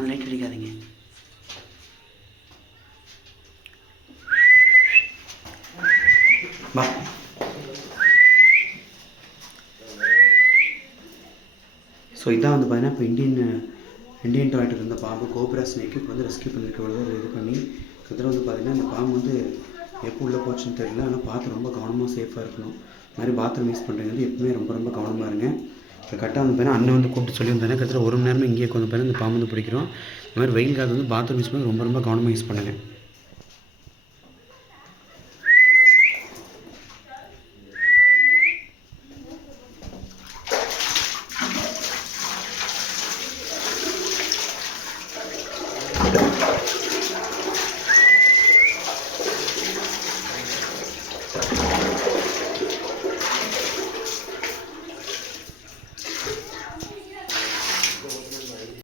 அந்த லைட் அடிக்காதீங்க. வா. ஸோ இதான் வந்து பார்த்தீங்கன்னா இப்போ இந்தியன் டாய்லெட் இருந்த பாம்பு கோப்ரா ஸ்னேக்கு இப்போ வந்து ரெஸ்கியூ பண்ணியிருக்க இது பண்ணி இதில் வந்து பார்த்திங்கன்னா இந்த பாம்பு வந்து எப்போ உள்ளே போச்சுன்னு தெரியல. ஆனால் பார்த்து ரொம்ப கவனமாக சேஃபாக இருக்கணும். இது மாதிரி பாத்ரூம் யூஸ் பண்ணுறது வந்து எப்பவுமே ரொம்ப ரொம்ப கவனமாக இருங்க. இப்போ கரெக்டாக வந்து பார்த்தீங்கன்னா அண்ணன் வந்து கூப்பிட்டு சொல்லி வந்தாங்க. கிட்டத்தட்ட 1 மணி நேரமாக இங்கேயே வந்து பார்த்தீங்கன்னா இந்த பாம்பு வந்து பிடிக்கிறோம். இந்த மாதிரி வெயில் காலத்தில் வந்து பாத்ரூம் யூஸ் பண்ணி ரொம்ப ரொம்ப கவனமாக யூஸ் பண்ணுங்கள்.